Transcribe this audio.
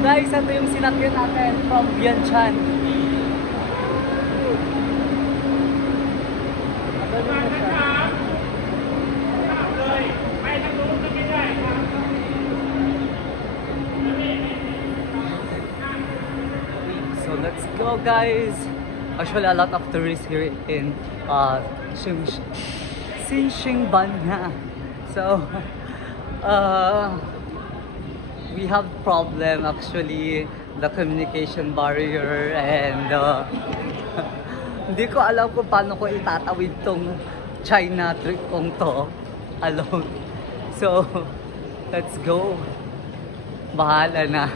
guys, ito yung sinakyan natin from Vientiane. So let's go guys. Actually a lot of tourists here in Xinjiang. So we have problem actually, the communication barrier, and hindi ko alam kung paano ko itatawid tong China trip kong to alone. So let's go, bahala na.